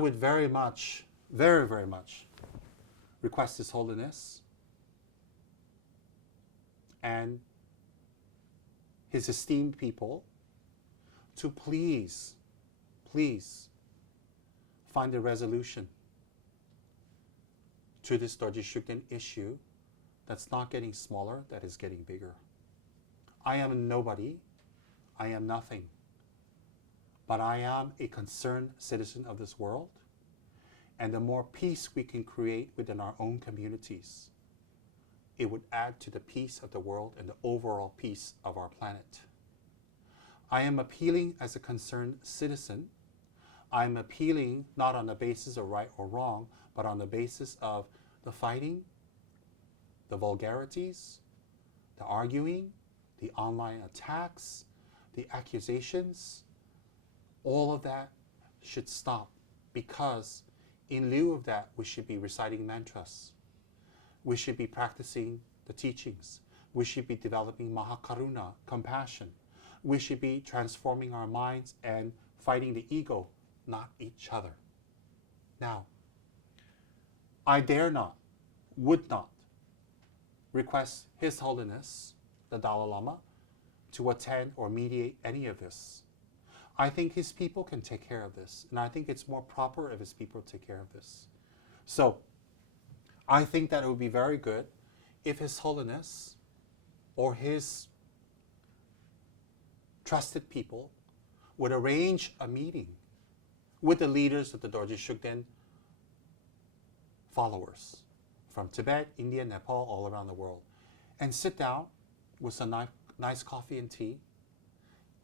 would very much, very, very much request His Holiness and his esteemed people to please, please find a resolution to this Dorje Shugden issue that's not getting smaller, that is getting bigger. I am nobody, I am nothing, but I am a concerned citizen of this world, and the more peace we can create within our own communities, it would add to the peace of the world and the overall peace of our planet. I am appealing as a concerned citizen. I am appealing not on the basis of right or wrong, but on the basis of the fighting, the vulgarities, the arguing, the online attacks, the accusations. All of that should stop, because in lieu of that, we should be reciting mantras. We should be practicing the teachings. We should be developing Mahakaruna, compassion. We should be transforming our minds and fighting the ego, not each other. Now, I dare not, would not request His Holiness, the Dalai Lama, to attend or mediate any of this. I think his people can take care of this, and I think it's more proper if his people take care of this. So, I think that it would be very good if His Holiness or his trusted people would arrange a meeting with the leaders of the Dorje Shugden followers from Tibet, India, Nepal, all around the world, and sit down with some nice coffee and tea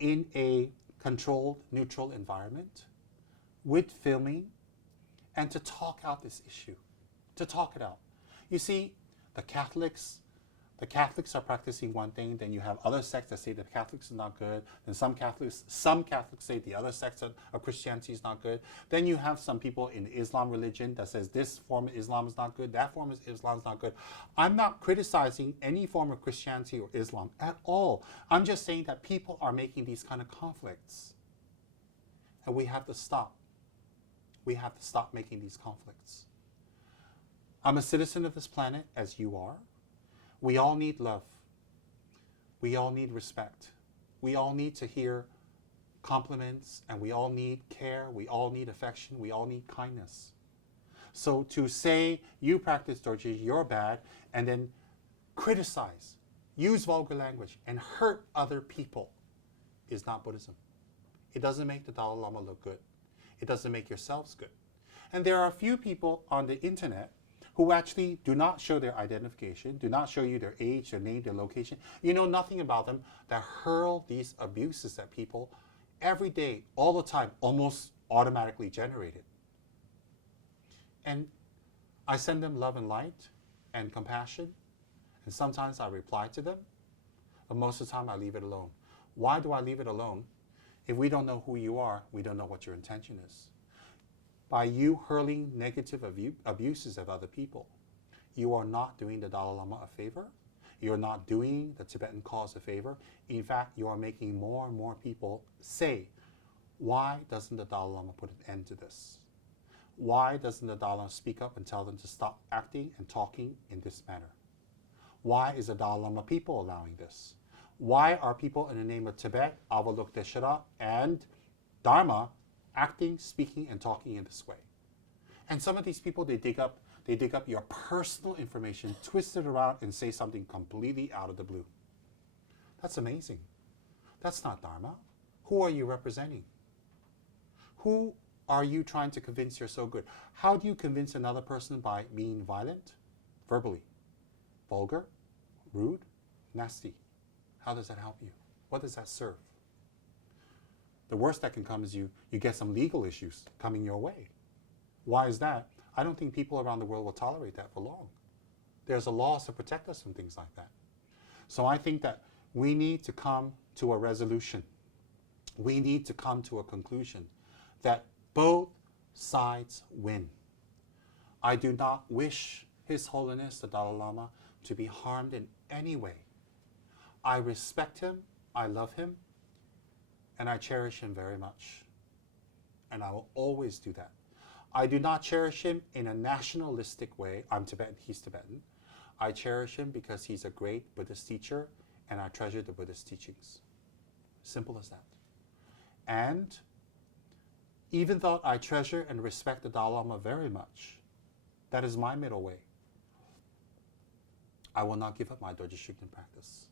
in a controlled, neutral environment with filming, and to talk out this issue, to talk it out. You see, the Catholics are practicing one thing, then you have other sects that say the Catholics are not good, and some Catholics say the other sects of Christianity is not good. Then you have some people in the Islam religion that says this form of Islam is not good, that form of Islam is not good. I'm not criticizing any form of Christianity or Islam at all. I'm just saying that people are making these kind of conflicts. And we have to stop. We have to stop making these conflicts. I'm a citizen of this planet, as you are. We all need love. We all need respect. We all need to hear compliments, and we all need care. We all need affection. We all need kindness. So to say you practice Dorje, you're bad, and then criticize, use vulgar language, and hurt other people is not Buddhism. It doesn't make the Dalai Lama look good. It doesn't make yourselves good. And there are a few people on the internet who actually do not show their identification, do not show you their age, their name, their location. You know nothing about them, that hurl these abuses at people every day, all the time, almost automatically generated. And I send them love and light and compassion, and sometimes I reply to them, but most of the time I leave it alone. Why do I leave it alone? If we don't know who you are, we don't know what your intention is. By you hurling negative abuses of other people, you are not doing the Dalai Lama a favor. You're not doing the Tibetan cause a favor. In fact, you are making more and more people say, why doesn't the Dalai Lama put an end to this? Why doesn't the Dalai Lama speak up and tell them to stop acting and talking in this manner? Why is the Dalai Lama people allowing this? Why are people in the name of Tibet, Avalokiteshvara, and Dharma acting, speaking, and talking in this way? And some of these people, they dig up your personal information, twist it around, and say something completely out of the blue. That's amazing. That's not Dharma. Who are you representing? Who are you trying to convince you're so good? How do you convince another person? By being violent, verbally, vulgar, rude, nasty? How does that help you? What does that serve? The worst that can come is you get some legal issues coming your way. Why is that? I don't think people around the world will tolerate that for long. There's a law to protect us from things like that. So I think that we need to come to a resolution. We need to come to a conclusion that both sides win. I do not wish His Holiness the Dalai Lama to be harmed in any way. I respect him, I love him, and I cherish him very much. And I will always do that. I do not cherish him in a nationalistic way. I'm Tibetan, he's Tibetan. I cherish him because he's a great Buddhist teacher, and I treasure the Buddhist teachings. Simple as that. And even though I treasure and respect the Dalai Lama very much, that is my middle way. I will not give up my Dorje Shugden practice.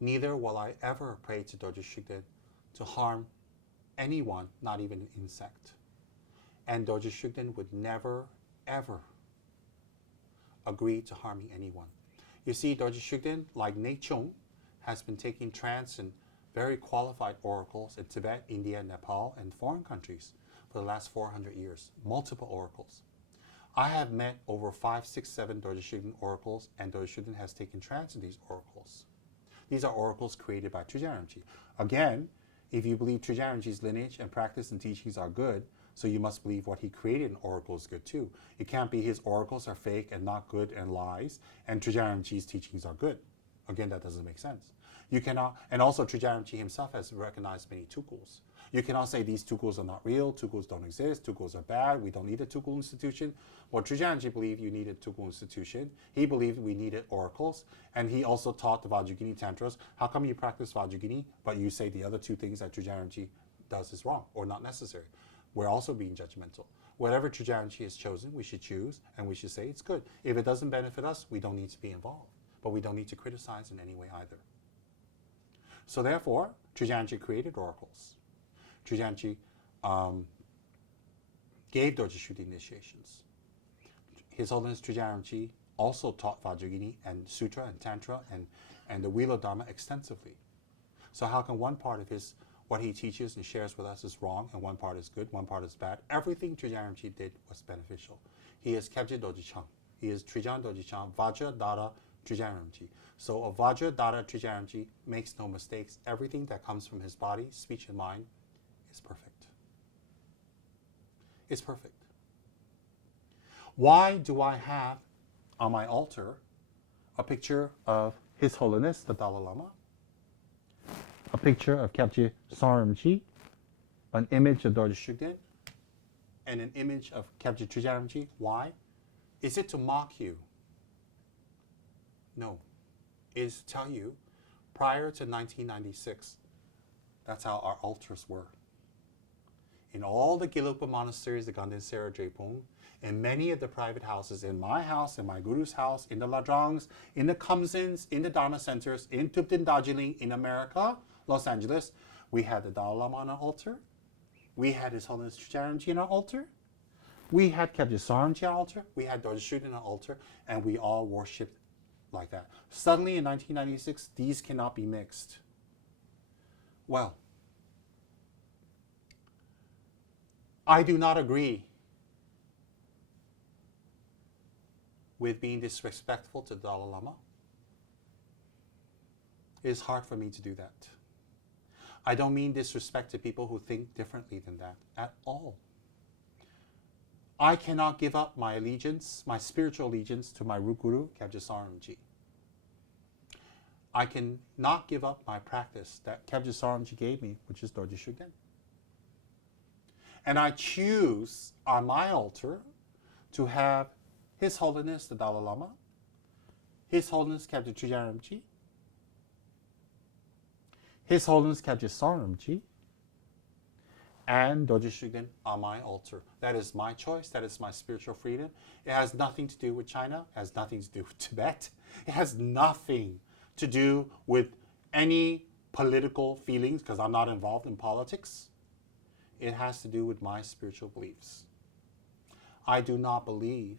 Neither will I ever pray to Dorje Shugden to harm anyone, not even an insect. And Dorje Shugden would never, ever agree to harming anyone. You see, Dorje Shugden, like Ne Chung, has been taking trance and very qualified oracles in Tibet, India, Nepal, and foreign countries for the last 400 years, multiple oracles. I have met over 5, 6, 7 Dorje Shugden oracles, and Dorje Shugden has taken trance in these oracles. These are oracles created by Dorje Rinpoche. Again, if you believe Dorje Rinpoche's lineage and practice and teachings are good, so you must believe what he created in oracle is good too. It can't be his oracles are fake and not good and lies, and Dorje Rinpoche's teachings are good. Again, that doesn't make sense. You cannot, and also Dorje Rinpoche himself has recognized many tukuls. You cannot say these tukuls are not real, tukuls don't exist, tukuls are bad, we don't need a tukul institution. Well, Dorje Rinpoche believed you needed a tukul institution. He believed we needed oracles, and he also taught the Vajrayogini Tantras. How come you practice Vajrayogini, but you say the other two things that Dorje Rinpoche does is wrong or not necessary? We're also being judgmental. Whatever Dorje Rinpoche has chosen, we should choose, and we should say it's good. If it doesn't benefit us, we don't need to be involved, but we don't need to criticize in any way either. So therefore, Dorje Rinpoche created oracles. Dorje Rinpoche gave Dorje Shugden initiations. His Holiness Dorje Rinpoche also taught Vajrayogini and Sutra and Tantra and the Wheel of Dharma extensively. So how can one part of what he teaches and shares with us is wrong, and one part is good, one part is bad? Everything Dorje Rinpoche did was beneficial. He is Kebje Dorje Chang. He is Trijan Dorje Chang, Vajra Dada Dorje Rinpoche. So a Vajra Dada Dorje Rinpoche makes no mistakes. Everything that comes from his body, speech, and mind is perfect. It's perfect. Why do I have on my altar a picture of His Holiness, the Dalai Lama, a picture of Kebje Rinpoche, an image of Dorje Shugden, and an image of Kebje Dorje Rinpoche? Why? Is it to mock you? No. It is to tell you, prior to 1996, that's how our altars were. In all the Gelugpa monasteries, the Ganden Sera Drepung, in many of the private houses, in my house, in my guru's house, in the Ladrangs, in the Kamsins, in the Dharma centers, in Tupten Darjeeling, in America, Los Angeles, we had the Dalai Lama on our altar. We had His Holiness Dorje Rinpoche on our altar. We had Kebje Rinpoche on our altar. We had Dorje Shugden on our altar, and we all worshipped like that. Suddenly in 1996, these cannot be mixed. Well, I do not agree with being disrespectful to the Dalai Lama. It is hard for me to do that. I don't mean disrespect to people who think differently than that at all. I cannot give up my allegiance, my spiritual allegiance to my root guru, Kebje Rinpoche. I cannot give up my practice that Kebje Rinpoche gave me, which is Dorje Shugden. And I choose on my altar to have His Holiness the Dalai Lama, His Holiness Kebje Dorje Rinpoche, His Holiness Kebje Rinpoche, and Dorje Shugden on my altar. That is my choice. That is my spiritual freedom. It has nothing to do with China. It has nothing to do with Tibet. It has nothing to do with any political feelings, because I'm not involved in politics. It has to do with my spiritual beliefs. I do not believe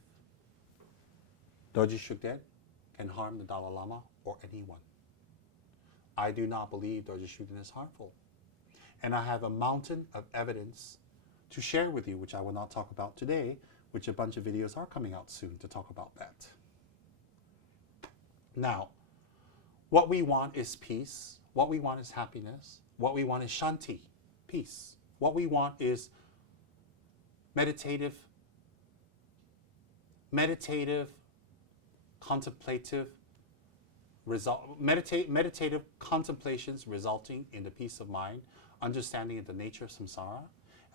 Dorje Shugden can harm the Dalai Lama or anyone. I do not believe Dorje Shugden is harmful. And I have a mountain of evidence to share with you, which I will not talk about today, which a bunch of videos are coming out soon to talk about that. Now, what we want is peace. What we want is happiness. What we want is shanti, peace. What we want is meditative, contemplative meditative contemplations resulting in the peace of mind, understanding of the nature of samsara,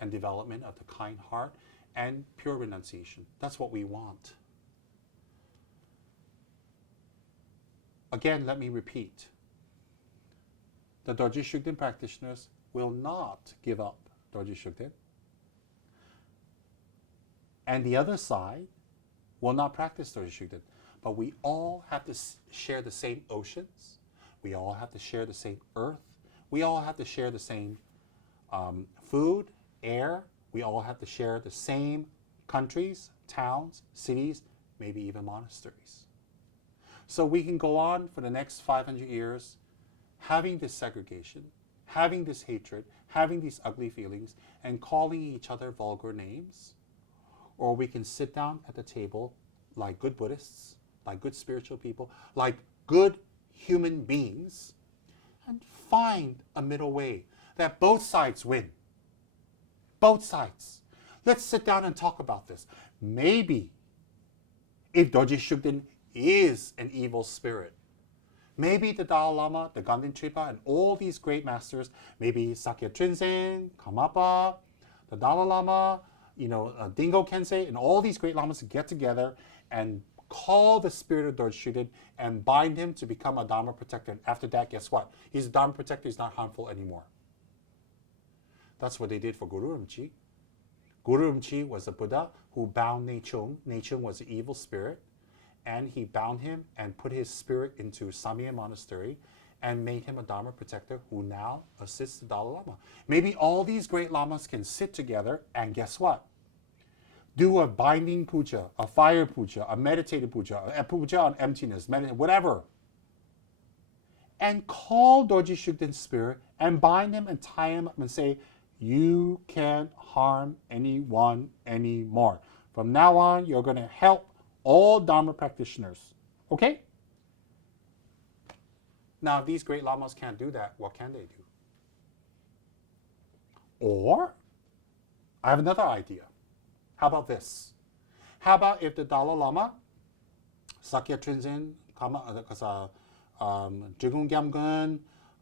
and development of the kind heart and pure renunciation. That's what we want. Again, let me repeat. The Dorje Shugden practitioners will not give up Dorje Shugden. And the other side will not practice Dorje Shugden. But we all have to share the same oceans. We all have to share the same earth. We all have to share the same food, air. We all have to share the same countries, towns, cities, maybe even monasteries. So we can go on for the next 500 years having this segregation, having this hatred, having these ugly feelings, and calling each other vulgar names. Or we can sit down at the table like good Buddhists, like good spiritual people, like good human beings, and find a middle way that both sides win. Both sides. Let's sit down and talk about this. Maybe if Dorje Shugden is an evil spirit, maybe the Dalai Lama, the Ganden Tripa, and all these great masters, maybe Sakya Trinzen, Karmapa, the Dalai Lama, Dingo Kensei, and all these great lamas get together and call the spirit of Dorje Shugden and bind him to become a Dharma protector. And after that, guess what? He's a Dharma protector. He's not harmful anymore. That's what they did for Guru Rinpoche. Guru Rinpoche was a Buddha who bound Nechung. Nechung was an evil spirit. And he bound him and put his spirit into Samye Monastery and made him a Dharma protector who now assists the Dalai Lama. Maybe all these great lamas can sit together and guess what? Do a binding puja, a fire puja, a meditative puja, a puja on emptiness, whatever. And call Dorje Shugden's spirit and bind him and tie him up and say, you can't harm anyone anymore. From now on, you're going to help all Dharma practitioners. Okay? Now, if these great lamas can't do that, what can they do? Or, I have another idea. How about this? How about if the Dalai Lama, Sakya Trinzen, Jigung Gyamgun,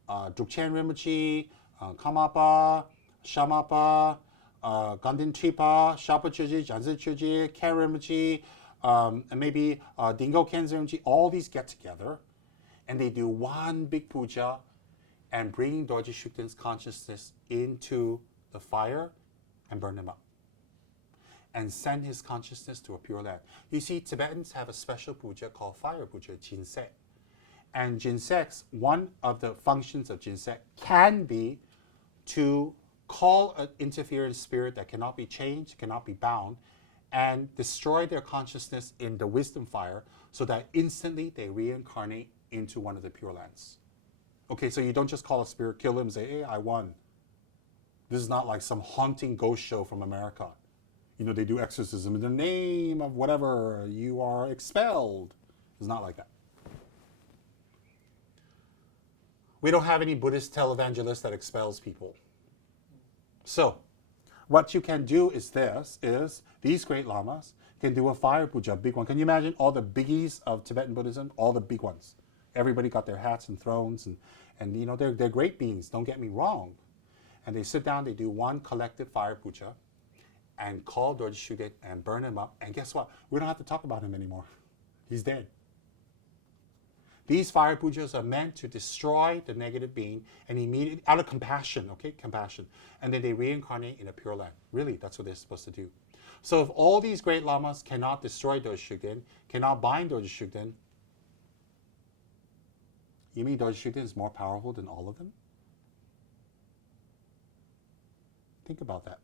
Drukchen Rinpoche, Karmapa, Shamapa, Ganden Tripa, Shapa Chuji, Janzi Chuji, Karen Rinpoche, and maybe Dingo Kensei Rinpoche, all these get together and they do one big puja and bring Dorje Shugden's consciousness into the fire and burn him up. And send his consciousness to a pure land. You see, Tibetans have a special puja called fire puja, Jinsek. And Jinsek, one of the functions of Jinsek can be to call an interference spirit that cannot be changed, cannot be bound, and destroy their consciousness in the wisdom fire so that instantly they reincarnate into one of the pure lands. Okay, so you don't just call a spirit, kill him, and say, hey, I won. This is not like some haunting ghost show from America. They do exorcism in the name of whatever, you are expelled. It's not like that. We don't have any Buddhist televangelist that expels people. So, what you can do is these great lamas can do a fire puja, a big one. Can you imagine all the biggies of Tibetan Buddhism? All the big ones. Everybody got their hats and thrones, and they're great beings, don't get me wrong. And they sit down, they do one collective fire puja, and call Dorje Shugden and burn him up. And guess what? We don't have to talk about him anymore. He's dead. These fire pujas are meant to destroy the negative being and immediately, out of compassion, okay? Compassion. And then they reincarnate in a pure land. Really, that's what they're supposed to do. So if all these great lamas cannot destroy Dorje Shugden, cannot bind Dorje Shugden, you mean Dorje Shugden is more powerful than all of them? Think about that.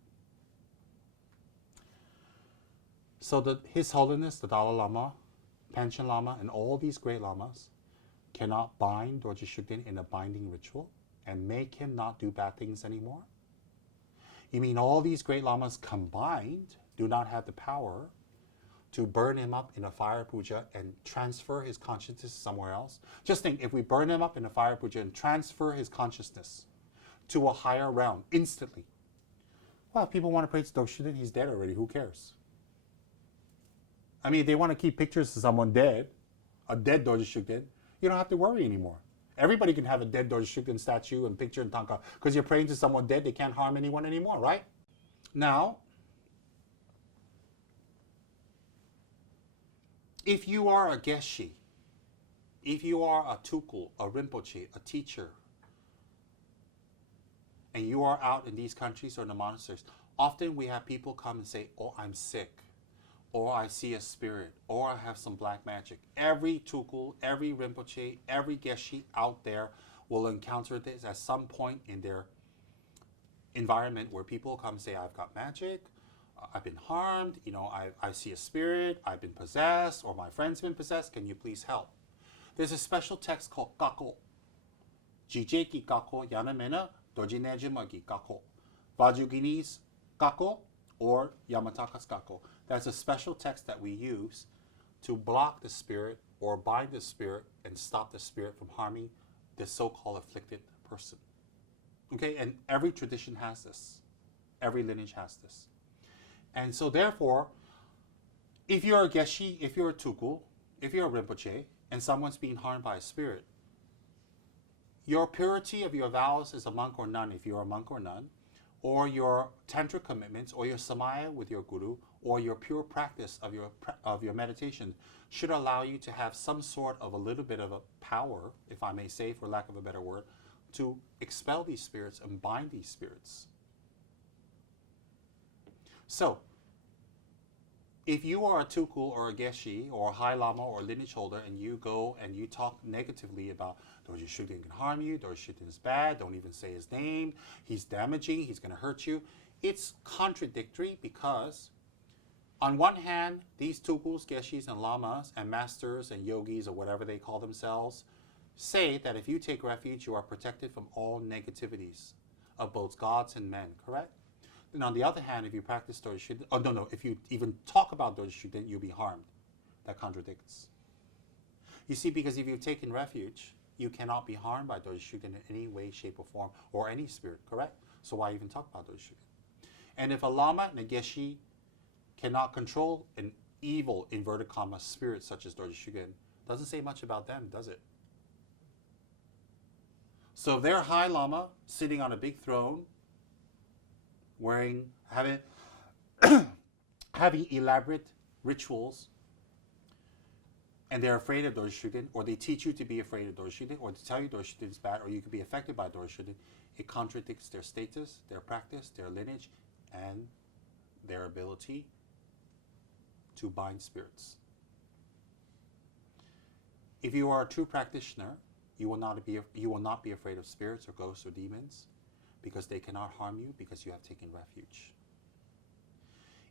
So His Holiness, the Dalai Lama, Panchen Lama, and all these great lamas cannot bind Dorje Shugden in a binding ritual and make him not do bad things anymore? You mean all these great lamas combined do not have the power to burn him up in a fire puja and transfer his consciousness somewhere else? Just think, if we burn him up in a fire puja and transfer his consciousness to a higher realm instantly, well, if people want to pray to Dorje Shugden, he's dead already, who cares? I mean, if they want to keep pictures of someone dead, a dead Dorje Shugden, you don't have to worry anymore. Everybody can have a dead Dorje Shugden statue and picture in Tanka because you're praying to someone dead, they can't harm anyone anymore, right? Now, if you are a geshe, if you are a tukul, a rinpoche, a teacher, and you are out in these countries or in the monasteries, often we have people come and say, oh, I'm sick, or I see a spirit, or I have some black magic. Every tukul, every rinpoche, every geshe out there will encounter this at some point in their environment where people come and say, I've got magic, I've been harmed, I see a spirit, I've been possessed, or my friend's been possessed, can you please help? There's a special text called kako. Jijeki kako yanamena dojinejimagi kako. Vajuginis kako or Yamatakas kako. That's a special text that we use to block the spirit or bind the spirit and stop the spirit from harming the so-called afflicted person. Okay, and every tradition has this. Every lineage has this. And so therefore, if you're a geshe, if you're a tukul, if you're a rinpoche, and someone's being harmed by a spirit, your purity of your vows as a monk or nun, if you're a monk or nun, or your tantric commitments, or your samaya with your guru, or your pure practice of your meditation should allow you to have some sort of a little bit of a power, if I may say, for lack of a better word, to expel these spirits and bind these spirits. So, if you are a tukul or a geshe or a high lama or a lineage holder and you go and you talk negatively about Dorje Shugden can harm you, Dorje Shugden is bad, don't even say his name, he's damaging, he's going to hurt you, it's contradictory because on one hand, these tukuls, geshes, and lamas and masters and yogis or whatever they call themselves say that if you take refuge, you are protected from all negativities of both gods and men, correct? And on the other hand, if you practice Dorje Shugden, if you even talk about Dorje Shugden, you'll be harmed. That contradicts. You see, because if you've taken refuge, you cannot be harmed by Dorje Shugden in any way, shape, or form, or any spirit, correct? So why even talk about Dorje Shugden? And if a lama and a geshe cannot control an evil, inverted comma, spirit such as Dorje Shugden, doesn't say much about them, does it? So if they're high lama, sitting on a big throne, having elaborate rituals, and they're afraid of Dorje Shugden, or they teach you to be afraid of Dorje Shugden, or to tell you Dorje Shugden is bad, or you could be affected by Dorje Shugden, it contradicts their status, their practice, their lineage, and their ability to bind spirits. If you are a true practitioner, you will not be afraid of spirits or ghosts or demons, because they cannot harm you because you have taken refuge.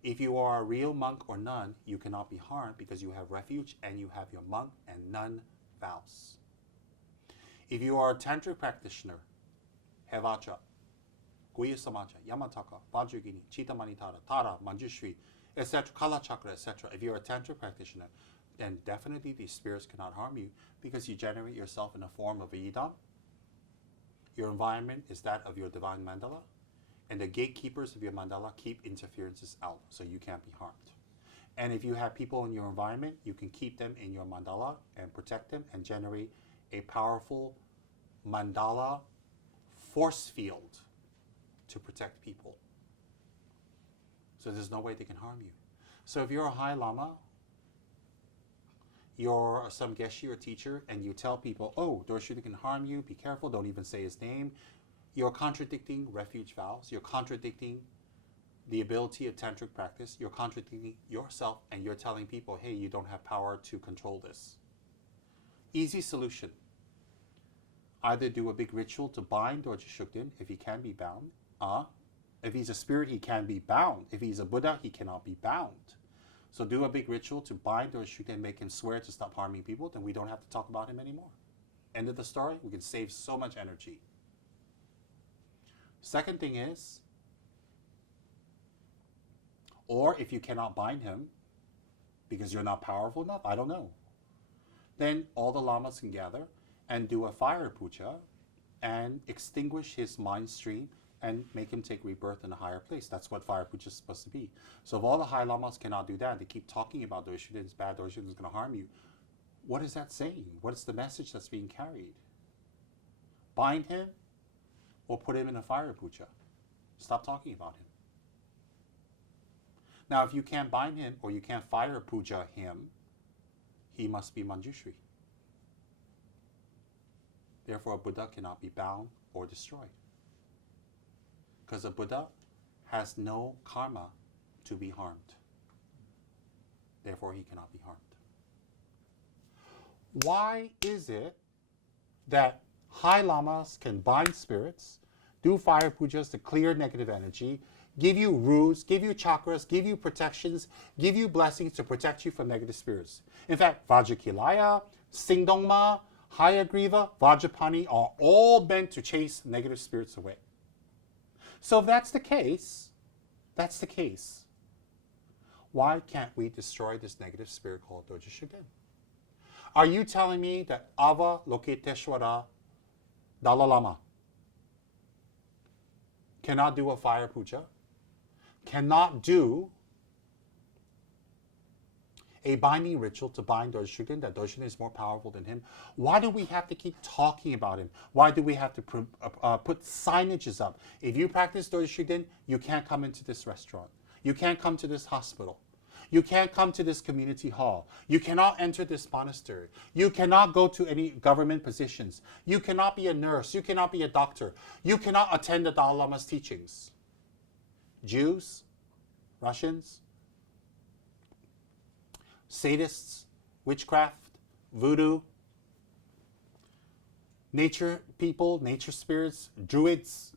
If you are a real monk or nun, you cannot be harmed because you have refuge and you have your monk and nun vows. If you are a tantric practitioner, Hevacha, Guya Samacha, Yamataka, Vajragini, Chitamanitara, Tara, Manjushri, etc., Kala Chakra, etc., if you're a tantric practitioner, then definitely these spirits cannot harm you because you generate yourself in a form of a yidam. Your environment is that of your divine mandala, and the gatekeepers of your mandala keep interferences out, so you can't be harmed. And if you have people in your environment, you can keep them in your mandala and protect them and generate a powerful mandala force field to protect people. So there's no way they can harm you. So if you're a high lama, you're some geshe or teacher, and you tell people, oh, Dorje Shugden can harm you, be careful, don't even say his name, you're contradicting refuge vows, you're contradicting the ability of tantric practice, you're contradicting yourself, and you're telling people, hey, you don't have power to control this. Easy solution. Either do a big ritual to bind Dorje Shugden, if he can be bound. If he's a spirit, he can be bound. If he's a Buddha, he cannot be bound. So do a big ritual to bind Dorje Shugden and make him swear to stop harming people, then we don't have to talk about him anymore. End of the story. We can save so much energy. Second thing is, or if you cannot bind him because you're not powerful enough, I don't know, then all the lamas can gather and do a fire puja and extinguish his mind stream and make him take rebirth in a higher place. That's what fire puja is supposed to be. So if all the high lamas cannot do that, they keep talking about Dorje Shugden is bad, Dorje Shugden is going to harm you. What is that saying? What is the message that's being carried? Bind him or put him in a fire puja. Stop talking about him. Now, if you can't bind him or you can't fire puja him, he must be Manjushri. Therefore, a Buddha cannot be bound or destroyed. Because a Buddha has no karma to be harmed. Therefore, he cannot be harmed. Why is it that high lamas can bind spirits, do fire pujas to clear negative energy, give you roots, give you chakras, give you protections, give you blessings to protect you from negative spirits? In fact, Vajrakilaya, Singdongma, Hayagriva, Vajrapani are all meant to chase negative spirits away. So if that's the case, why can't we destroy this negative spirit called Dorje Shugden? Are you telling me that Avalokiteshvara Dalai Lama cannot do a fire puja, cannot do a binding ritual to bind Dorje Shugden, that Dorje Shugden is more powerful than him? Why do we have to keep talking about him? Why do we have to put signages up? If you practice Dorje Shugden, you can't come into this restaurant. You can't come to this hospital. You can't come to this community hall. You cannot enter this monastery. You cannot go to any government positions. You cannot be a nurse. You cannot be a doctor. You cannot attend the Dalai Lama's teachings. Jews, Russians, sadists, witchcraft, voodoo, nature people, nature spirits, druids.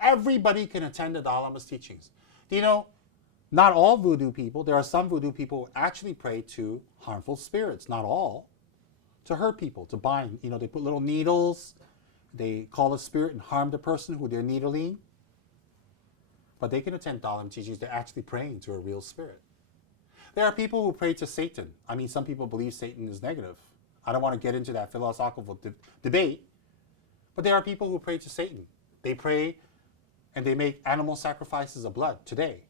Everybody can attend the Dalai Lama's teachings. Do you know, not all voodoo people, there are some voodoo people who actually pray to harmful spirits, not all, to hurt people, to bind. You know, they put little needles, they call a spirit and harm the person who they're needling. But they can attend Dalai Lama teachings, they're actually praying to a real spirit. There are people who pray to Satan. I mean, some people believe Satan is negative. I don't want to get into that philosophical debate, but there are people who pray to Satan. They pray and they make animal sacrifices of blood today.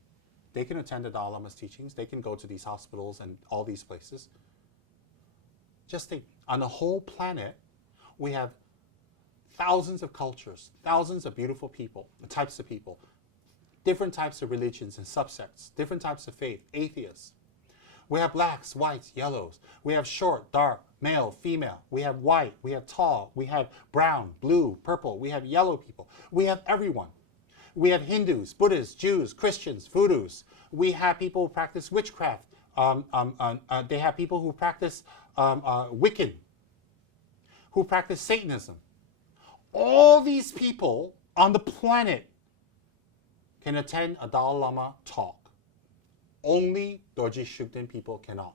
They can attend the Dalai Lama's teachings. They can go to these hospitals and all these places. Just think, on the whole planet, we have thousands of cultures, thousands of beautiful people, types of people, different types of religions and subsects, different types of faith, atheists. We have blacks, whites, yellows. We have short, dark, male, female. We have white, we have tall, we have brown, blue, purple. We have yellow people. We have everyone. We have Hindus, Buddhists, Jews, Christians, Voodoos. We have people who practice witchcraft. They have people who practice Wiccan, who practice Satanism. All these people on the planet can attend a Dalai Lama talk. Only Dorje Shugden people cannot.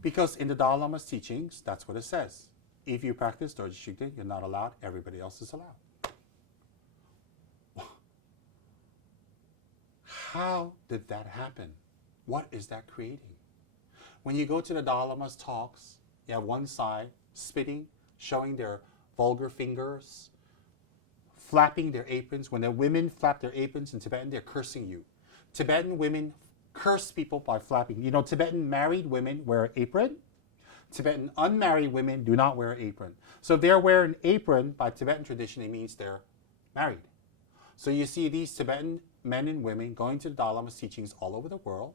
Because in the Dalai Lama's teachings, that's what it says. If you practice Dorje Shugden, you're not allowed, everybody else is allowed. How did that happen? What is that creating? When you go to the Dalai Lama's talks, you have one side spitting, showing their vulgar fingers, flapping their aprons. When the women flap their aprons in Tibetan, they're cursing you. Tibetan women curse people by flapping. You know, Tibetan married women wear an apron. Tibetan unmarried women do not wear an apron. So if they're wearing an apron, by Tibetan tradition, it means they're married. So you see these Tibetan men and women going to the Dalai Lama's teachings all over the world.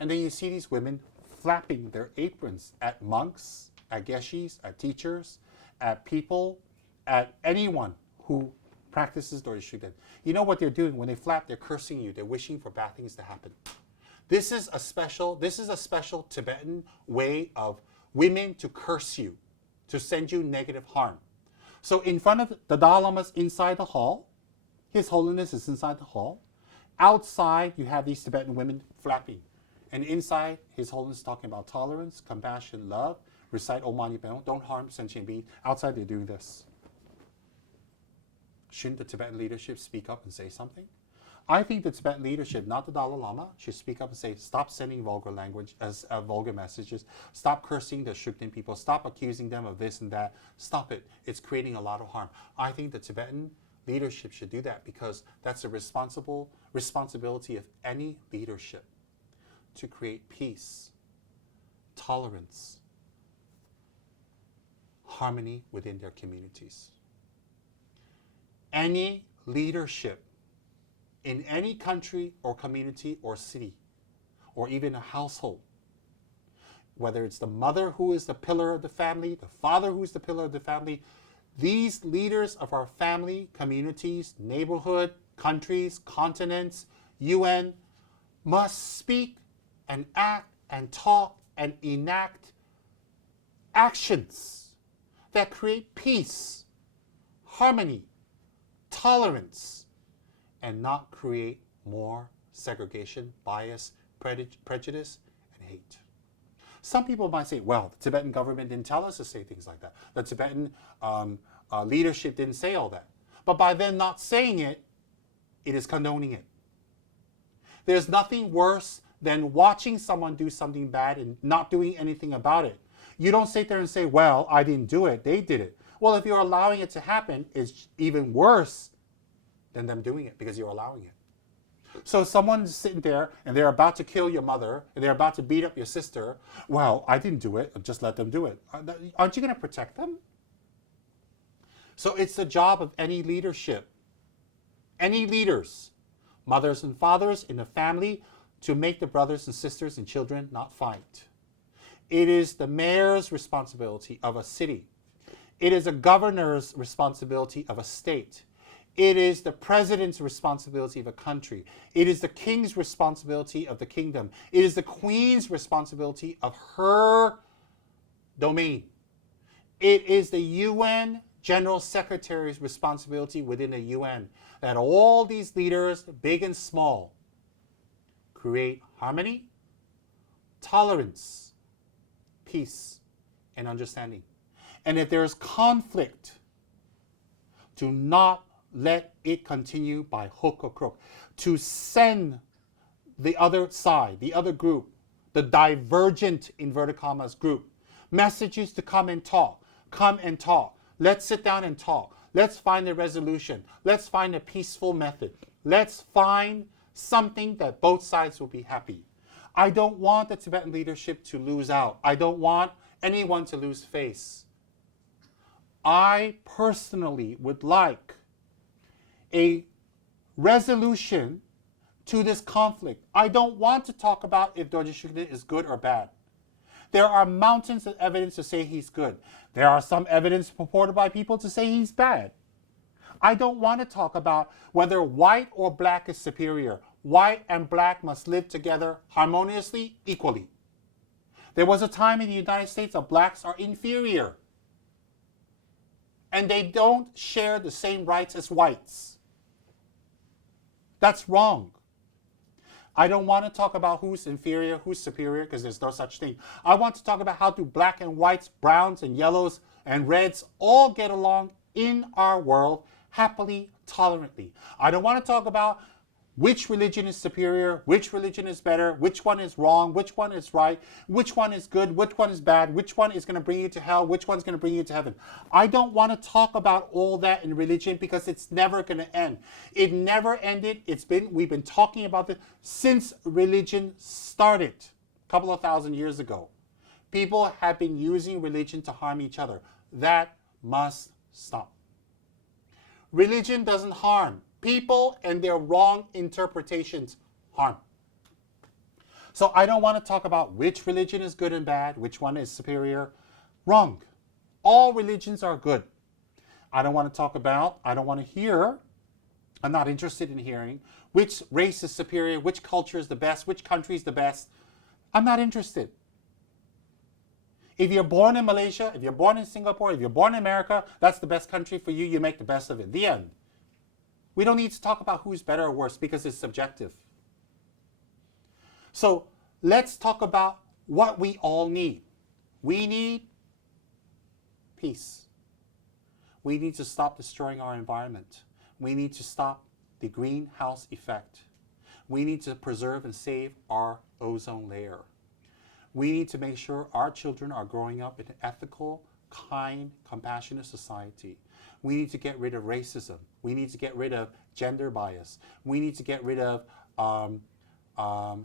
And then you see these women flapping their aprons at monks, at geshis, at teachers, at people, at anyone who practices Dorje Shugden. You know what they're doing? When they flap, they're cursing you. They're wishing for bad things to happen. This is a special Tibetan way of women to curse you, to send you negative harm. So in front of the Dalai Lama's inside the hall, His Holiness is inside the hall. Outside, you have these Tibetan women flapping. And inside, His Holiness is talking about tolerance, compassion, love, recite Om Mani Padme, don't harm sentient beings. Outside, they're doing this. Shouldn't the Tibetan leadership speak up and say something? I think the Tibetan leadership, not the Dalai Lama, should speak up and say, stop sending vulgar language, vulgar messages. Stop cursing the Shugden people. Stop accusing them of this and that. Stop it. It's creating a lot of harm. I think the Tibetan leadership should do that because that's a responsibility of any leadership to create peace, tolerance, harmony within their communities. Any leadership in any country or community or city, or even a household, whether it's the mother who is the pillar of the family, the father who is the pillar of the family, these leaders of our family, communities, neighborhood, countries, continents, UN, must speak and act and talk and enact actions that create peace, harmony, tolerance, and not create more segregation, bias, prejudice, and hate. Some people might say, well, the Tibetan government didn't tell us to say things like that. The Tibetan leadership didn't say all that. But by them not saying it, it is condoning it. There's nothing worse than watching someone do something bad and not doing anything about it. You don't sit there and say, well, I didn't do it, they did it. Well, if you're allowing it to happen, it's even worse than them doing it because you're allowing it. So someone's sitting there and they're about to kill your mother and they're about to beat up your sister. Well, I didn't do it, just let them do it. Aren't you going to protect them? So it's the job of any leadership, any leaders, mothers and fathers in the family, to make the brothers and sisters and children not fight. It is the mayor's responsibility of a city. It is a governor's responsibility of a state. It is the president's responsibility of a country. It is the king's responsibility of the kingdom. It is the queen's responsibility of her domain. It is the UN General Secretary's responsibility within the UN that all these leaders, big and small, create harmony, tolerance, peace, and understanding. And if there is conflict, do not let it continue by hook or crook. To send the other side, the other group, the divergent, inverted commas, group, messages to come and talk. Come and talk. Let's sit down and talk. Let's find a resolution. Let's find a peaceful method. Let's find something that both sides will be happy. I don't want the Tibetan leadership to lose out. I don't want anyone to lose face. I personally would like a resolution to this conflict. I don't want to talk about if Dorje Shugden is good or bad. There are mountains of evidence to say he's good. There are some evidence purported by people to say he's bad. I don't want to talk about whether white or black is superior. White and black must live together harmoniously, equally. There was a time in the United States that blacks are inferior. And they don't share the same rights as whites. That's wrong. I don't want to talk about who's inferior, who's superior, because there's no such thing. I want to talk about how do black and whites, browns and yellows and reds all get along in our world happily, tolerantly. I don't want to talk about which religion is superior, which religion is better, which one is wrong, which one is right, which one is good, which one is bad, which one is going to bring you to hell, which one's going to bring you to heaven. I don't want to talk about all that in religion because it's never going to end. It never ended. We've been talking about this since religion started a couple of thousand years ago. People have been using religion to harm each other. That must stop. Religion doesn't harm. People and their wrong interpretations harm. So I don't want to talk about which religion is good and bad, which one is superior. Wrong. All religions are good. I don't want to hear, I'm not interested in hearing which race is superior, which culture is the best, which country is the best. I'm not interested. If you're born in Malaysia, if you're born in Singapore, if you're born in America, that's the best country for you. You make the best of it. The end. We don't need to talk about who's better or worse because it's subjective. So let's talk about what we all need. We need peace. We need to stop destroying our environment. We need to stop the greenhouse effect. We need to preserve and save our ozone layer. We need to make sure our children are growing up in an ethical, kind, compassionate society. We need to get rid of racism. We need to get rid of gender bias. We need to get rid of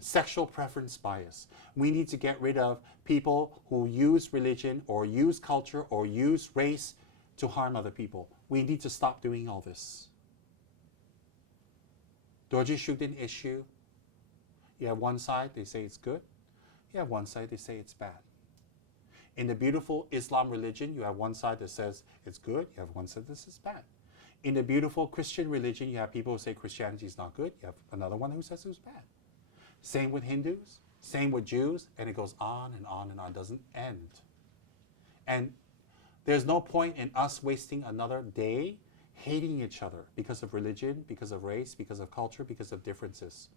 sexual preference bias. We need to get rid of people who use religion or use culture or use race to harm other people. We need to stop doing all this. Dorje Shugden issue, you have one side, they say it's good. You have one side, they say it's bad. In the beautiful Islam religion, you have one side that says it's good. You have one side that says bad. In the beautiful Christian religion, you have people who say Christianity is not good. You have another one who says it was bad. Same with Hindus, same with Jews, and it goes on and on and on. It doesn't end. And there's no point in us wasting another day hating each other because of religion, because of race, because of culture, because of differences.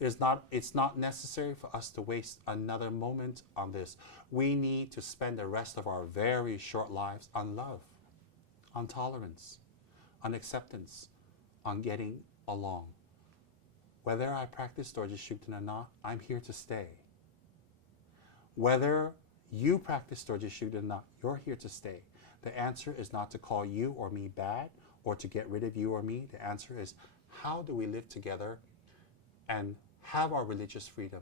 It's not necessary for us to waste another moment on this. We need to spend the rest of our very short lives on love, on tolerance, on acceptance, on getting along. Whether I practice Dorje Shugden or not, I'm here to stay. Whether you practice Dorje Shugden or not, you're here to stay. The answer is not to call you or me bad or to get rid of you or me. The answer is, how do we live together and have our religious freedom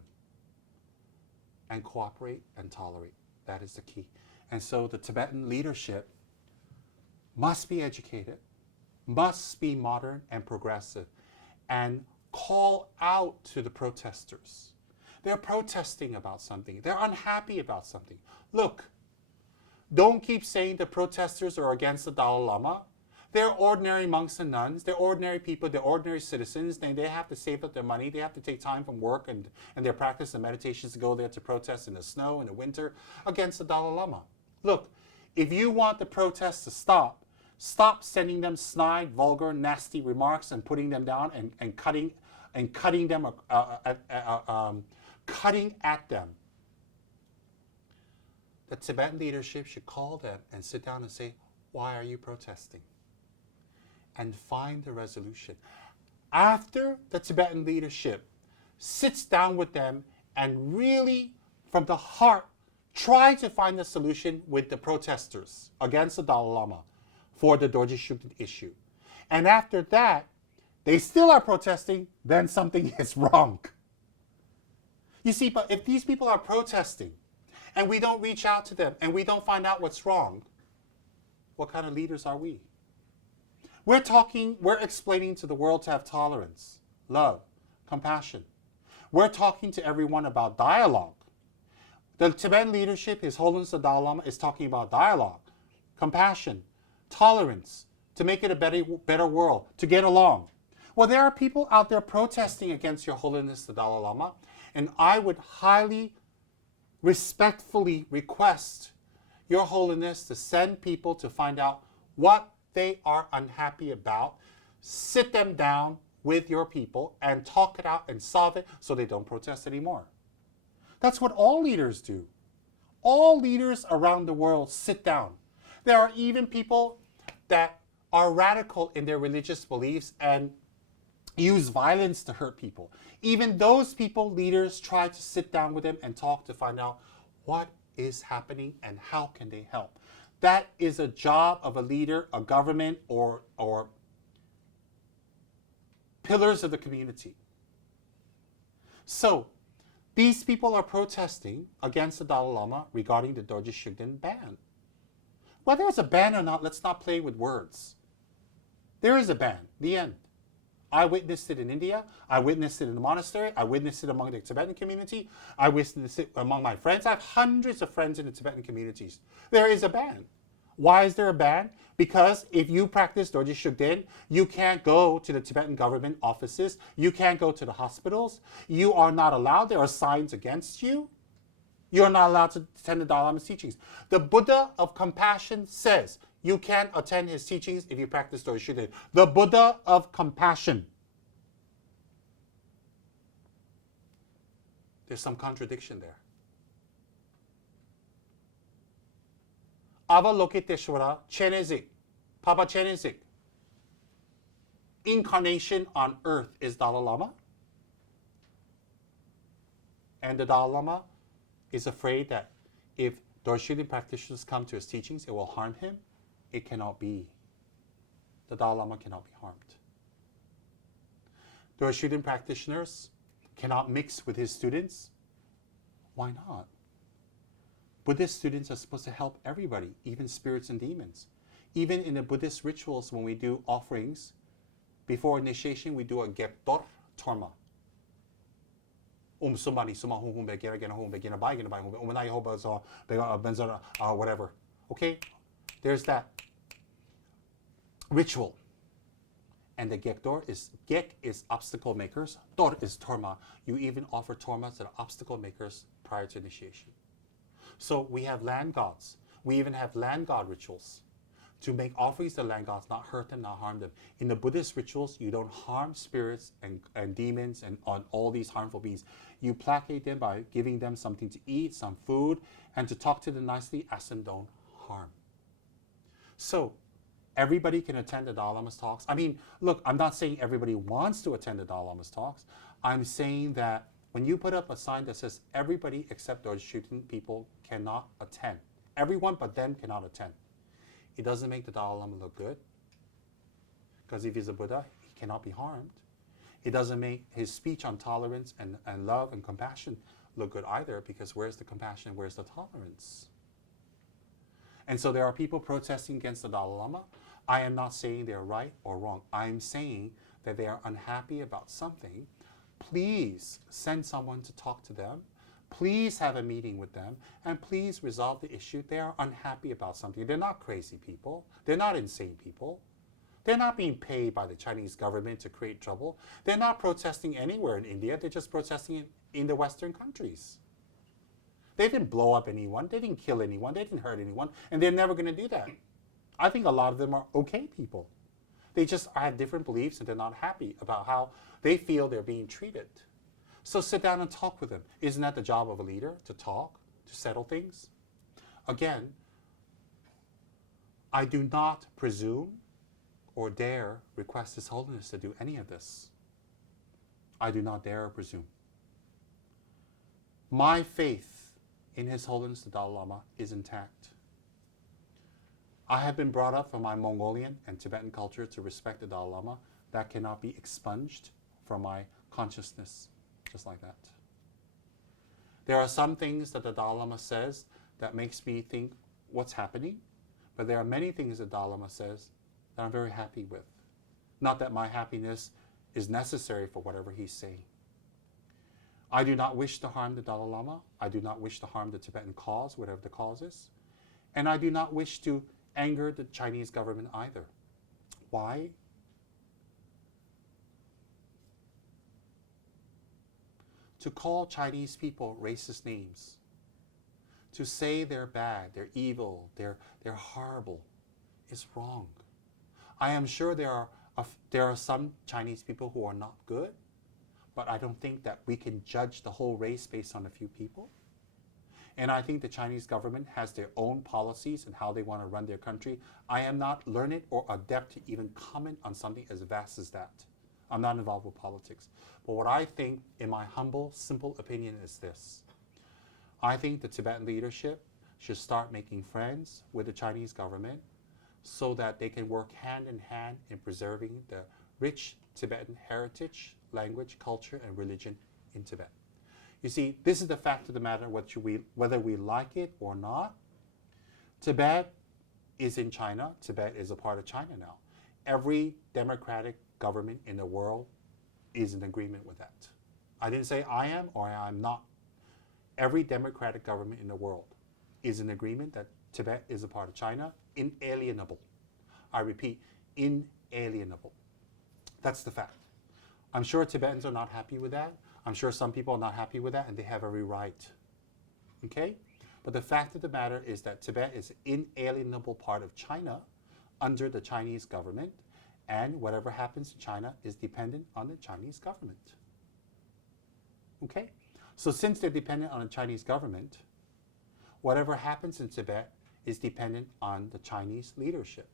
and cooperate and tolerate? That is the key. And so the Tibetan leadership must be educated, must be modern and progressive, and call out to the protesters. They're protesting about something. They're unhappy about something. Look, don't keep saying the protesters are against the Dalai Lama. They're ordinary monks and nuns. They're ordinary people. They're ordinary citizens. They have to save up their money. They have to take time from work and their practice and meditations to go there to protest in the snow, in the winter, against the Dalai Lama. Look, if you want the protests to stop sending them snide, vulgar, nasty remarks and putting them down and cutting at them. The Tibetan leadership should call them and sit down and say, why are you protesting? And find the resolution. After the Tibetan leadership sits down with them and really, from the heart, try to find the solution with the protesters against the Dalai Lama for the Dorje Shugden issue. And after that, they still are protesting, then something is wrong. You see, but if these people are protesting and we don't reach out to them and we don't find out what's wrong, what kind of leaders are we? We're explaining to the world to have tolerance, love, compassion. We're talking to everyone about dialogue. The Tibetan leadership, His Holiness the Dalai Lama, is talking about dialogue, compassion, tolerance, to make it a better world, to get along. Well, there are people out there protesting against Your Holiness the Dalai Lama, and I would highly, respectfully request Your Holiness to send people to find out what they are unhappy about, sit them down with your people and talk it out and solve it so they don't protest anymore. That's what all leaders do. All leaders around the world sit down. There are even people that are radical in their religious beliefs and use violence to hurt people. Even those people, leaders, try to sit down with them and talk to find out what is happening and how can they help. That is a job of a leader, a government, or pillars of the community. So these people are protesting against the Dalai Lama regarding the Dorje Shugden ban. Whether it's a ban or not, let's not play with words. There is a ban, the end. I witnessed it in India. I witnessed it in the monastery. I witnessed it among the Tibetan community. I witnessed it among my friends. I have hundreds of friends in the Tibetan communities. There is a ban. Why is there a ban? Because if you practice Dorje Shugden, you can't go to the Tibetan government offices. You can't go to the hospitals. You are not allowed. There are signs against you. You're not allowed to attend the Dalai Lama's teachings. The Buddha of compassion says you can't attend his teachings if you practice Dorje Shugden. The Buddha of compassion. There's some contradiction there. Avalokiteshvara Chenezik, Papa Chenezik. Incarnation on earth is Dalai Lama. And the Dalai Lama is afraid that if Dorje Shugden practitioners come to his teachings, it will harm him. It cannot be. The Dalai Lama cannot be harmed. Dorje Shugden practitioners cannot mix with his students. Why not? Buddhist students are supposed to help everybody, even spirits and demons. Even in the Buddhist rituals, when we do offerings, before initiation, we do a geptor Dharma. Somebody, whatever. Okay? There's that ritual. And the Gek is obstacle makers. Tor is Dharma. You even offer Dharma to the obstacle makers prior to initiation. So we have land gods. We even have land god rituals to make offerings to land gods, not hurt them, not harm them. In the Buddhist rituals, you don't harm spirits and demons and on all these harmful beings. You placate them by giving them something to eat, some food, and to talk to them nicely, ask them don't harm. So everybody can attend the Dalai Lama's talks. I mean, look, I'm not saying everybody wants to attend the Dalai Lama's talks. I'm saying that when you put up a sign that says everybody except Dorje Shugden people cannot attend, everyone but them cannot attend, it doesn't make the Dalai Lama look good. Because if he's a Buddha, he cannot be harmed. It doesn't make his speech on tolerance and love and compassion look good either, because where's the compassion and where's the tolerance? And so there are people protesting against the Dalai Lama. I am not saying they're right or wrong. I'm saying that they are unhappy about something. Please send someone to talk to them. Please have a meeting with them, and please resolve the issue. They are unhappy about something. They're not crazy people. They're not insane people. They're not being paid by the Chinese government to create trouble. They're not protesting anywhere in India. They're just protesting in the Western countries. They didn't blow up anyone. They didn't kill anyone. They didn't hurt anyone. And they're never going to do that. I think a lot of them are okay people. They just have different beliefs and they're not happy about how they feel they're being treated. So sit down and talk with them. Isn't that the job of a leader, to talk, to settle things? Again, I do not presume or dare request His Holiness to do any of this. I do not dare or presume. My faith in His Holiness the Dalai Lama is intact. I have been brought up from my Mongolian and Tibetan culture to respect the Dalai Lama. That cannot be expunged from my consciousness, just like that. There are some things that the Dalai Lama says that makes me think, what's happening? But there are many things the Dalai Lama says that I'm very happy with. Not that my happiness is necessary for whatever he's saying. I do not wish to harm the Dalai Lama. I do not wish to harm the Tibetan cause, whatever the cause is. And I do not wish to anger the Chinese government either. Why? To call Chinese people racist names, to say they're bad, they're evil, they're horrible, is wrong. I am sure there are some Chinese people who are not good, but I don't think that we can judge the whole race based on a few people. And I think the Chinese government has their own policies and how they want to run their country. I am not learned or adept to even comment on something as vast as that. I'm not involved with politics. But what I think, in my humble, simple opinion, is this. I think the Tibetan leadership should start making friends with the Chinese government so that they can work hand in hand in preserving the rich Tibetan heritage, language, culture, and religion in Tibet. You see, this is the fact of the matter, whether we like it or not. Tibet is in China. Tibet is a part of China now. Every democratic government in the world is in agreement with that. I didn't say I am or I'm not. Every democratic government in the world is in agreement that Tibet is a part of China, inalienable. I repeat, inalienable. That's the fact. I'm sure Tibetans are not happy with that. I'm sure some people are not happy with that, and they have every right. Okay? But the fact of the matter is that Tibet is an inalienable part of China under the Chinese government, and whatever happens in China is dependent on the Chinese government. Okay? So since they're dependent on the Chinese government, whatever happens in Tibet is dependent on the Chinese leadership.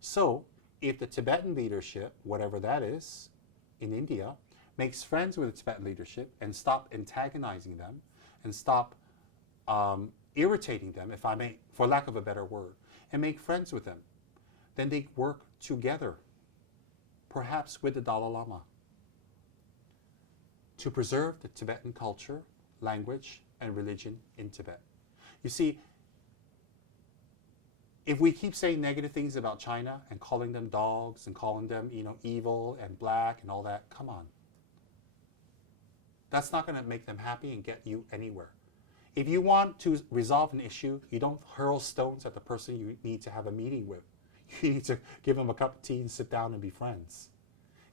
So if the Tibetan leadership, whatever that is, in India, makes friends with the Tibetan leadership and stop antagonizing them and stop irritating them, if I may, for lack of a better word, and make friends with them, then they work together, perhaps with the Dalai Lama, to preserve the Tibetan culture, language, and religion in Tibet. You see, if we keep saying negative things about China and calling them dogs and calling them, evil and black and all that, come on. That's not going to make them happy and get you anywhere. If you want to resolve an issue, you don't hurl stones at the person you need to have a meeting with. You need to give them a cup of tea and sit down and be friends.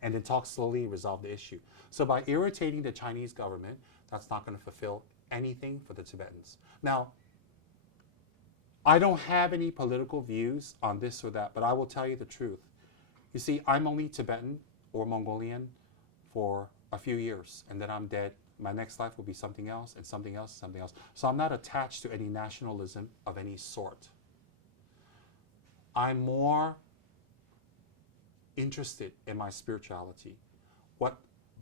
And then talk slowly and resolve the issue. So by irritating the Chinese government, that's not going to fulfill anything for the Tibetans. Now, I don't have any political views on this or that, but I will tell you the truth. You see, I'm only Tibetan or Mongolian for a few years, and then I'm dead. My next life will be something else, and something else, and something else. So I'm not attached to any nationalism of any sort. I'm more interested in my spirituality. What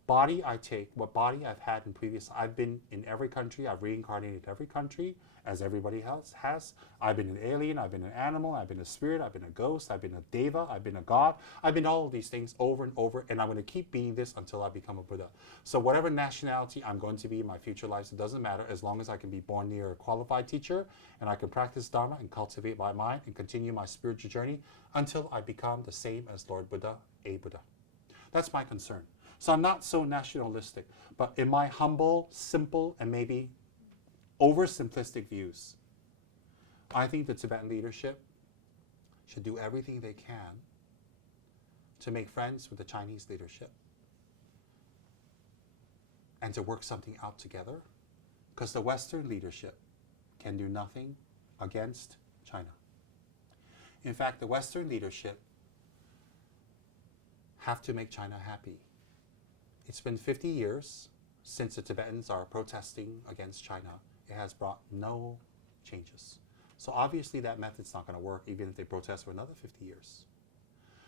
body I take, what body I've had in previous, I've been in every country, I've reincarnated every country, as everybody else has. I've been an alien, I've been an animal, I've been a spirit, I've been a ghost, I've been a deva, I've been a god. I've been all of these things over and over, and I'm going to keep being this until I become a Buddha. So whatever nationality I'm going to be in my future lives, it doesn't matter as long as I can be born near a qualified teacher and I can practice Dharma and cultivate my mind and continue my spiritual journey until I become the same as Lord Buddha, a Buddha. That's my concern. So I'm not so nationalistic, but in my humble, simple, and maybe oversimplistic views, I think the Tibetan leadership should do everything they can to make friends with the Chinese leadership and to work something out together, because the Western leadership can do nothing against China. In fact, the Western leadership have to make China happy. It's been 50 years since the Tibetans are protesting against China. It has brought no changes. So obviously that method's not going to work even if they protest for another 50 years.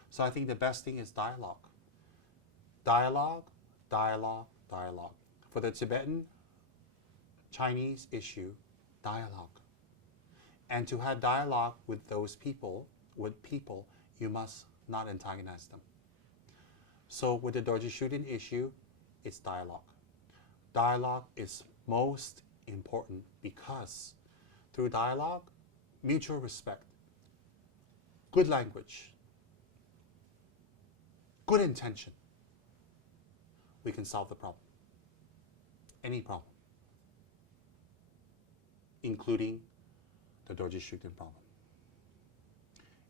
So I think the best thing is dialogue. Dialogue, dialogue, dialogue. For the Tibetan-Chinese issue, dialogue. And to have dialogue with those people, you must not antagonize them. So with the Dorje Shugden issue, it's dialogue. Dialogue is most important because through dialogue, mutual respect, good language, good intention, we can solve the problem. Any problem, including the Dorje Shugden problem.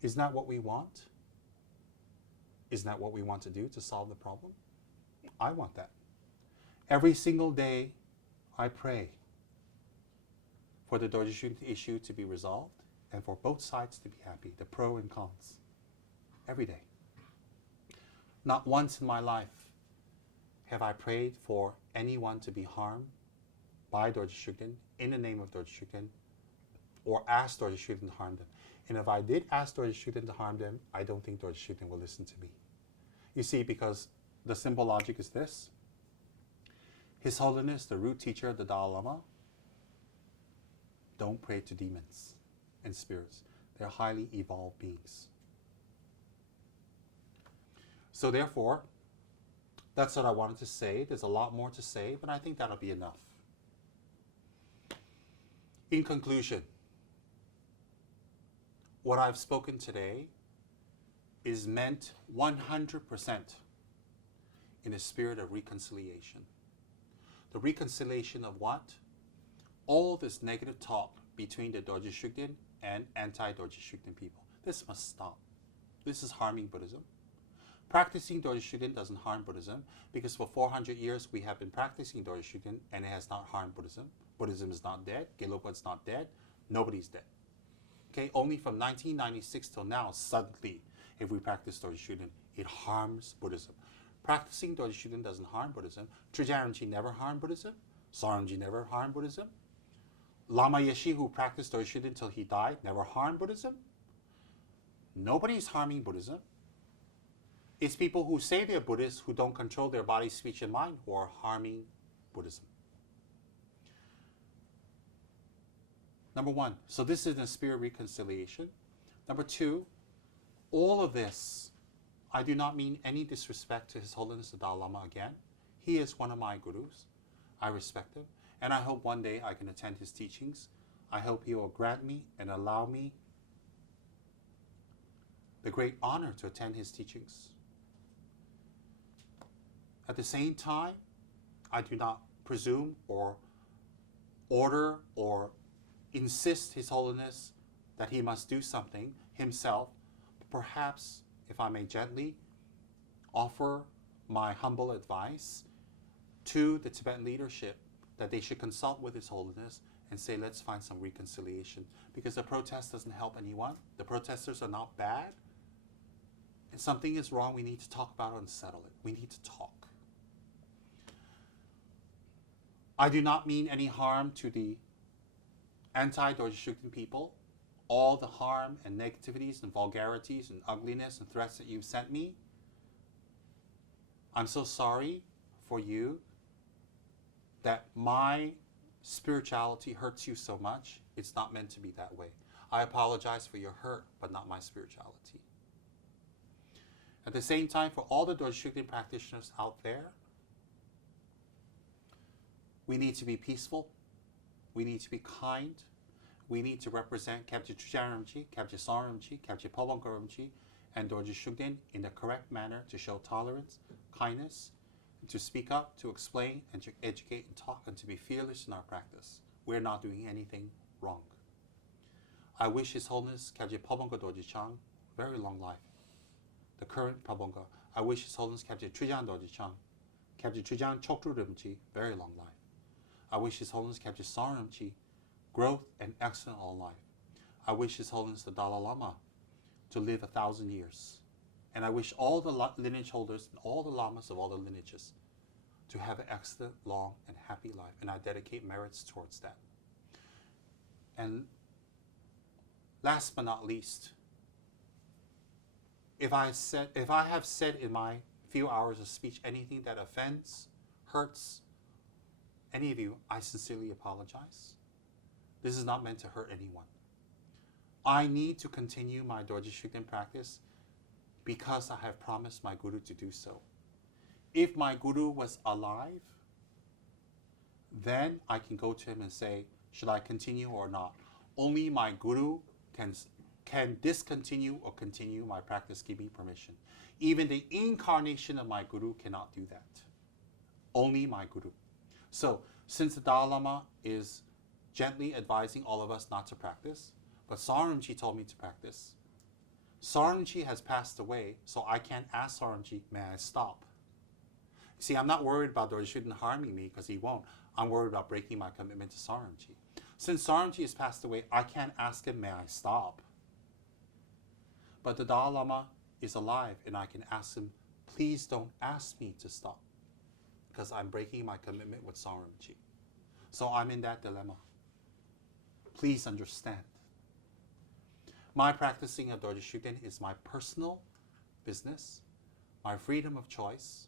Isn't that what we want? Isn't that what we want to do to solve the problem? I want that. Every single day, I pray for the Dorje Shugden issue to be resolved and for both sides to be happy, the pro and cons, every day. Not once in my life have I prayed for anyone to be harmed by Dorje Shugden in the name of Dorje Shugden or asked Dorje Shugden to harm them. And if I did ask Dorje Shugden to harm them, I don't think Dorje Shugden will listen to me. You see, because the simple logic is this. His Holiness, the root teacher of the Dalai Lama, don't pray to demons and spirits. They're highly evolved beings. So therefore, that's what I wanted to say. There's a lot more to say, but I think that'll be enough. In conclusion, what I've spoken today is meant 100% in a spirit of reconciliation. The reconciliation of what? All this negative talk between the Dorje Shugden and anti-Dorje Shugden people. This must stop. This is harming Buddhism. Practicing Dorje Shugden doesn't harm Buddhism because for 400 years we have been practicing Dorje Shugden and it has not harmed Buddhism. Buddhism is not dead. Gelugpa's not dead. Nobody's dead. Okay, only from 1996 till now, suddenly, if we practice Dorje Shugden, it harms Buddhism. Practicing Dorje Shugden doesn't harm Buddhism. Trungpa never harmed Buddhism. Soramji never harmed Buddhism. Lama Yeshe, who practiced Dorje Shugden till he died, never harmed Buddhism. Nobody's harming Buddhism. It's people who say they're Buddhists who don't control their body, speech, and mind who are harming Buddhism. Number one, so this is a spirit of reconciliation. Number two, all of this, I do not mean any disrespect to His Holiness the Dalai Lama again. He is one of my gurus. I respect him. And I hope one day I can attend his teachings. I hope he will grant me and allow me the great honor to attend his teachings. At the same time, I do not presume or order or insist His Holiness that he must do something himself. Perhaps, if I may gently offer my humble advice to the Tibetan leadership, that they should consult with His Holiness and say, let's find some reconciliation. Because the protest doesn't help anyone. The protesters are not bad. And something is wrong, we need to talk about it and settle it. We need to talk. I do not mean any harm to the anti-Dorje Shugden people. All the harm and negativities and vulgarities and ugliness and threats that you've sent me, I'm so sorry for you that my spirituality hurts you so much. It's not meant to be that way. I apologize for your hurt, but not my spirituality. At the same time, for all the Dorje Shugden practitioners out there, we need to be peaceful. We need to be kind. We need to represent Kyabje Chujaramji, Kyabje Saramji, Kyabje Pawangaramji, and Dorje Shugden in the correct manner to show tolerance, kindness, to speak up, to explain, and to educate and talk, and to be fearless in our practice. We're not doing anything wrong. I wish His Holiness Kyabje Pabonga Dorje Chang very long life. The current Pabonga. I wish His Holiness Kyabje Chujan Dorje Chang, Kyabje Chujan Chokru Rimchi, very long life. I wish His Holiness Kyabje Saramji growth and excellent all life. I wish His Holiness the Dalai Lama to live 1,000 years. And I wish all the lineage holders and all the lamas of all the lineages to have an excellent, long, and happy life. And I dedicate merits towards that. And last but not least, if I have said in my few hours of speech anything that offends, hurts any of you, I sincerely apologize. This is not meant to hurt anyone. I need to continue my Dorje Shugden practice because I have promised my Guru to do so. If my Guru was alive, then I can go to him and say, should I continue or not? Only my Guru can discontinue or continue my practice, give me permission. Even the incarnation of my Guru cannot do that. Only my Guru. So, since the Dalai Lama is gently advising all of us not to practice, but Saramji told me to practice. Saramji has passed away, so I can't ask Saramji, may I stop? See, I'm not worried about Dorje Shugden harming me, because he won't. I'm worried about breaking my commitment to Saramji. Since Saramji has passed away, I can't ask him, may I stop? But the Dalai Lama is alive, and I can ask him, please don't ask me to stop, because I'm breaking my commitment with Saramji. So I'm in that dilemma. Please understand. My practicing of Dorje Shugden is my personal business, my freedom of choice.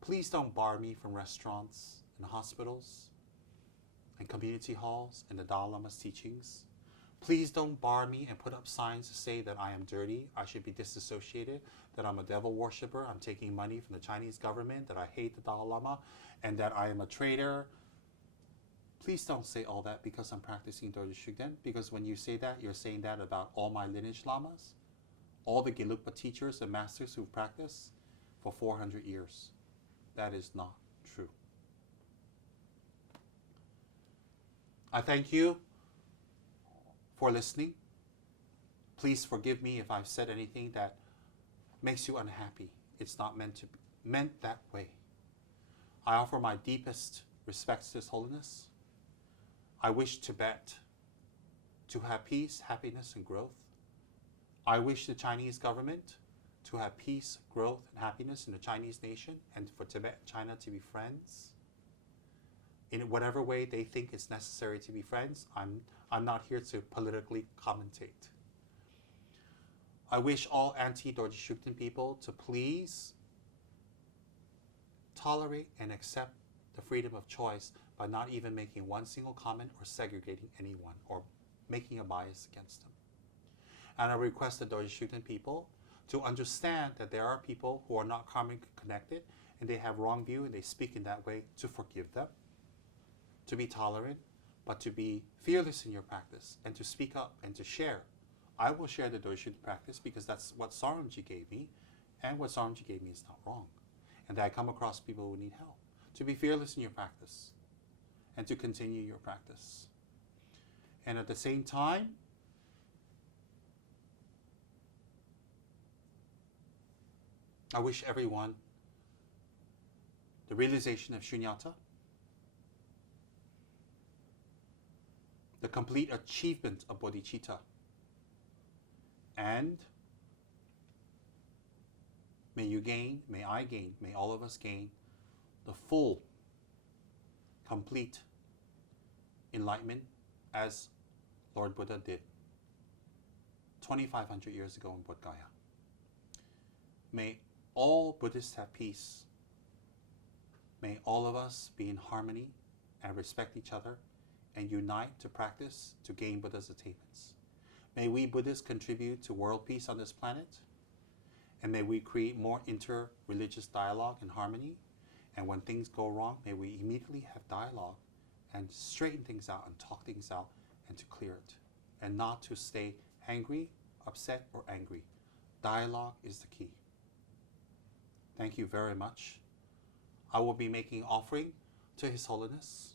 Please don't bar me from restaurants and hospitals and community halls and the Dalai Lama's teachings. Please don't bar me and put up signs to say that I am dirty, I should be disassociated, that I'm a devil worshiper, I'm taking money from the Chinese government, that I hate the Dalai Lama, and that I am a traitor. Please don't say all that because I'm practicing Dorje Shugden, because when you say that, you're saying that about all my lineage lamas, all the Gelugpa teachers and masters who've practiced for 400 years. That is not true. I thank you for listening. Please forgive me if I've said anything that makes you unhappy. It's not meant that way. I offer my deepest respects to His Holiness. I wish Tibet to have peace, happiness, and growth. I wish the Chinese government to have peace, growth, and happiness in the Chinese nation, and for Tibet and China to be friends. In whatever way they think it's necessary to be friends, I'm not here to politically commentate. I wish all anti-Dorje Shugden people to please tolerate and accept the freedom of choice by not even making one single comment or segregating anyone or making a bias against them. And I request the Dorje Shugden people to understand that there are people who are not karmically connected and they have wrong view and they speak in that way, to forgive them, to be tolerant, but to be fearless in your practice and to speak up and to share. I will share the Dorje Shugden practice because that's what Saramji gave me, and what Saramji gave me is not wrong. And that I come across people who need help. To be fearless in your practice. and to continue your practice. And at the same time, I wish everyone the realization of shunyata, the complete achievement of bodhicitta, and may you gain, may I gain, may all of us gain the full, complete enlightenment as Lord Buddha did 2,500 years ago in Bodh Gaya. May all Buddhists have peace. May all of us be in harmony and respect each other and unite to practice to gain Buddha's attainments. May we Buddhists contribute to world peace on this planet, and may we create more inter-religious dialogue and harmony. And when things go wrong, may we immediately have dialogue and straighten things out and talk things out and to clear it, and not to stay angry, upset, or angry. Dialogue is the key. Thank you very much. I will be making offering to His Holiness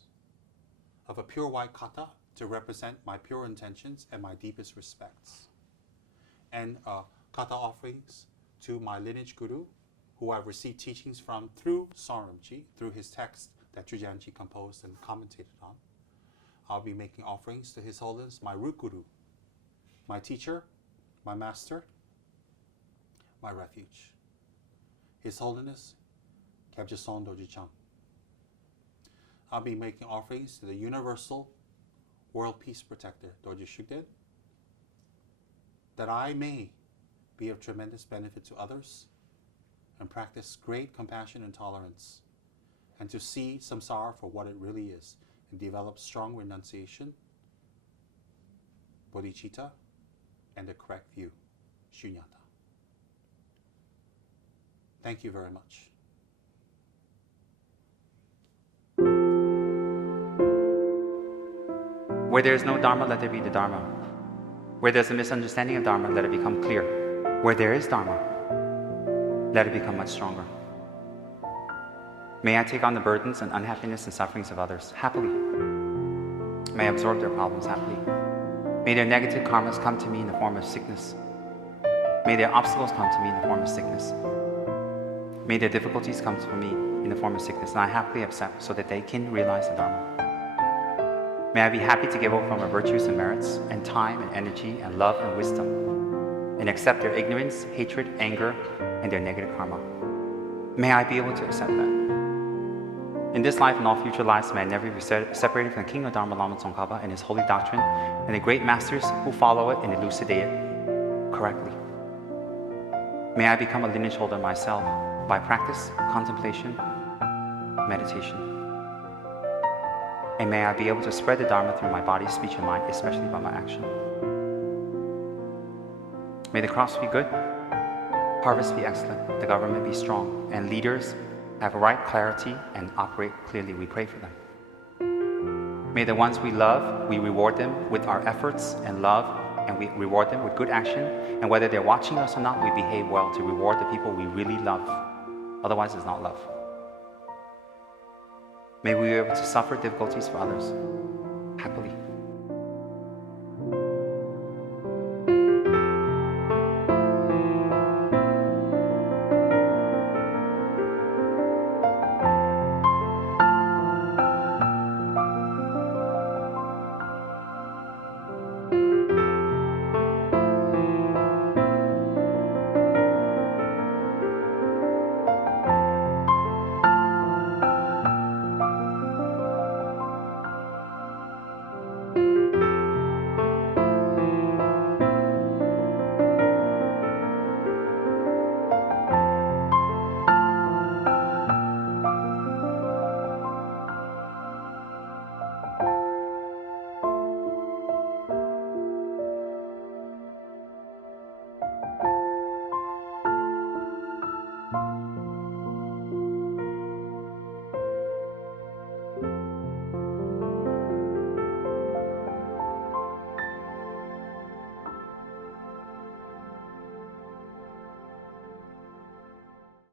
of a pure white kata to represent my pure intentions and my deepest respects. And kata offerings to my lineage guru, who I've received teachings from through Tsem Rinpoche, through his text that Chujanji composed and commentated on. I'll be making offerings to His Holiness, my root guru, my teacher, my master, my refuge. His Holiness, Kyabje Son Dorje Chang. I'll be making offerings to the universal world peace protector, Dorje Shugden, that I may be of tremendous benefit to others and practice great compassion and tolerance, and to see samsara for what it really is, and develop strong renunciation, bodhicitta, and the correct view, shunyata. Thank you very much. Where there is no Dharma, let there be the Dharma. Where there is a misunderstanding of Dharma, let it become clear. Where there is Dharma, let it become much stronger. May I take on the burdens and unhappiness and sufferings of others happily. May I absorb their problems happily. May their negative karmas come to me in the form of sickness. May their obstacles come to me in the form of sickness. May their difficulties come to me in the form of sickness, and I happily accept so that they can realize the Dharma. May I be happy to give over my virtues and merits, and time and energy and love and wisdom, and accept their ignorance, hatred, anger, and their negative karma. May I be able to accept that. In this life and all future lives, may I never be separated from the King of Dharma, Lama Tsongkhapa, and his holy doctrine, and the great masters who follow it and elucidate it correctly. May I become a lineage holder myself by practice, contemplation, meditation. And may I be able to spread the Dharma through my body, speech, and mind, especially by my action. May the crops be good, harvest be excellent, the government be strong, and leaders have right clarity and operate clearly. We pray for them. May the ones we love, we reward them with our efforts and love, and we reward them with good action. And whether they're watching us or not, we behave well to reward the people we really love. Otherwise, it's not love. May we be able to suffer difficulties for others happily.